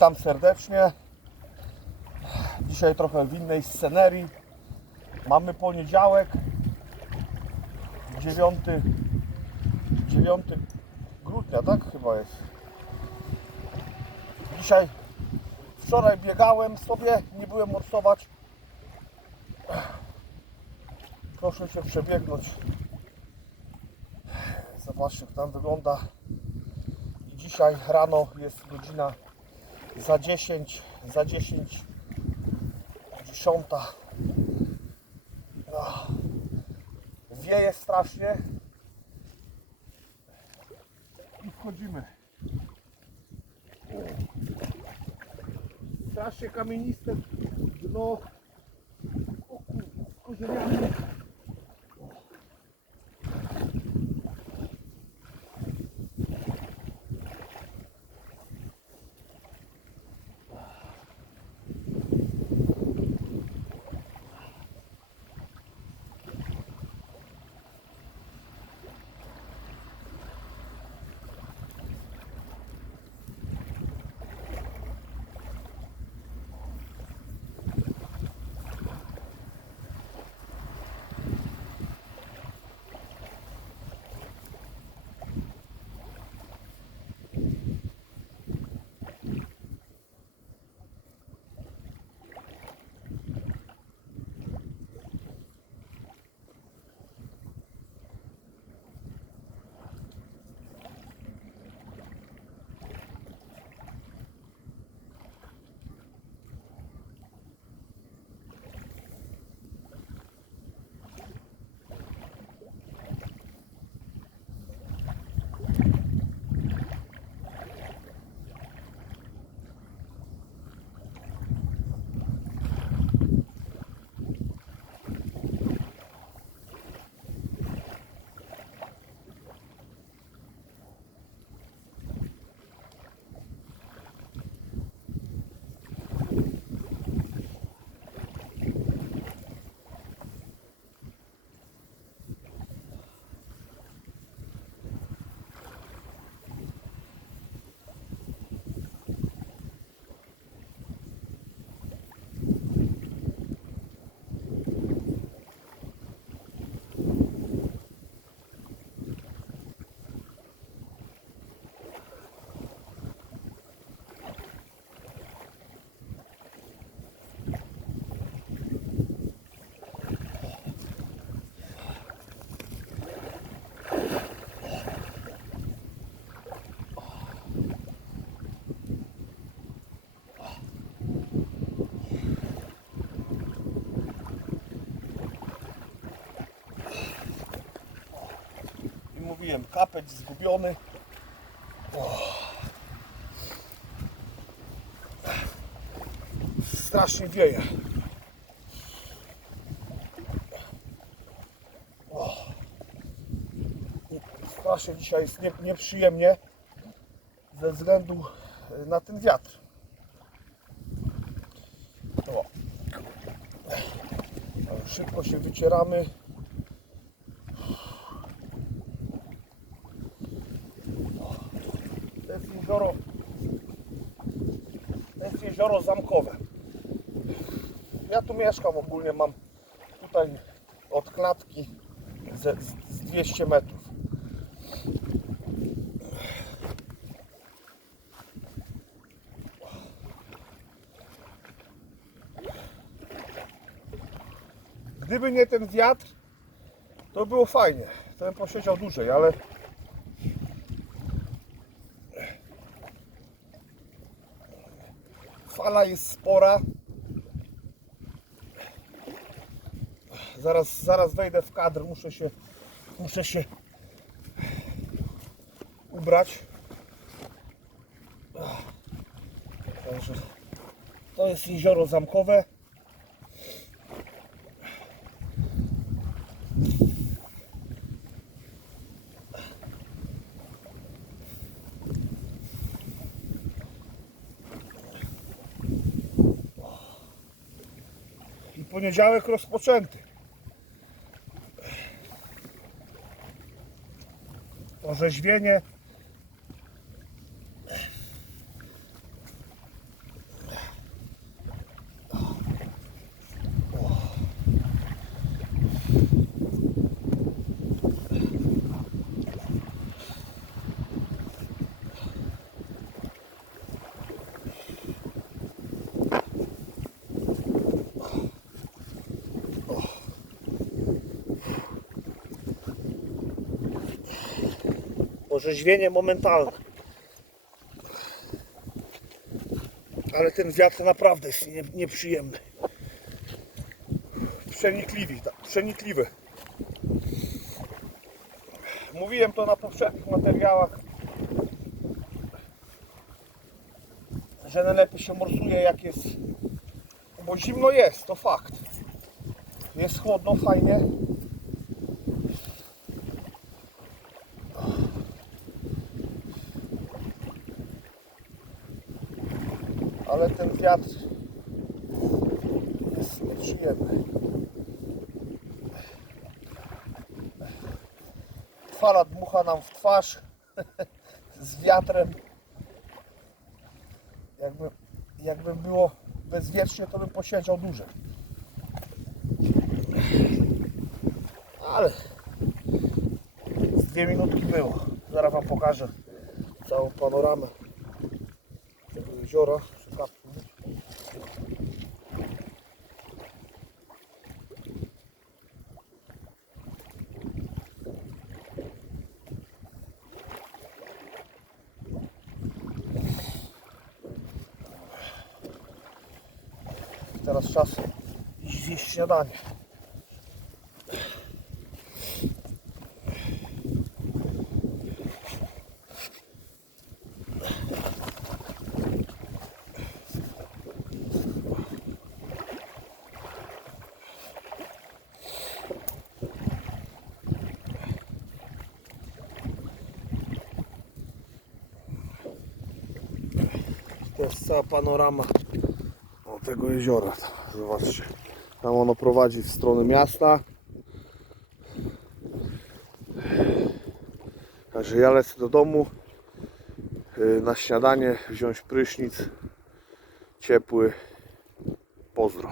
Witam serdecznie. Dzisiaj trochę w innej scenerii. Mamy poniedziałek, 9, 9 grudnia, tak chyba jest. Dzisiaj, wczoraj biegałem sobie, nie byłem morsować. Proszę się przebiegnąć. Zobaczcie, jak tam wygląda. I dzisiaj rano jest godzina za 10, za 10, 10. No. Wieje strasznie. I wchodzimy. Strasznie kamieniste dno. O kurwa, mówiłem, kapeć zgubiony. Strasznie wieje. O. Strasznie dzisiaj jest nie, nieprzyjemnie ze względu na ten wiatr. Szybko się wycieramy. To jest jezioro. To jest jezioro zamkowe. Ja tu mieszkam ogólnie, mam tutaj od klatki z, z 200 metrów. Gdyby nie ten wiatr, to było fajnie. To bym posiedział dłużej, ale Fala jest spora. Zaraz, zaraz wejdę w kadr, muszę się, muszę się ubrać. To jest jezioro zamkowe. Poniedziałek rozpoczęty. Orzeźwienie. Orzeźwienie momentalne. Ale ten wiatr naprawdę jest nie, nieprzyjemny. Przenikliwy, tak, przenikliwy. Mówiłem to na poprzednich materiałach, że najlepiej się morsuje jak jest, bo zimno jest, to fakt. Jest chłodno, fajnie. Ale ten wiatr jest nieprzyjemny. Fala dmucha nam w twarz z wiatrem. Jakby, jakby było bezwiecznie, to bym posiedział dłużej. Ale dwie minutki było. Zaraz Wam pokażę całą panoramę tego jeziora. Teraz czas iść zjeść śniadanie. To jest cała panorama tego jeziora. Zobaczcie. Tam ono prowadzi w stronę miasta. Także ja lecę do domu y, na śniadanie, wziąć prysznic ciepły. Pozdro.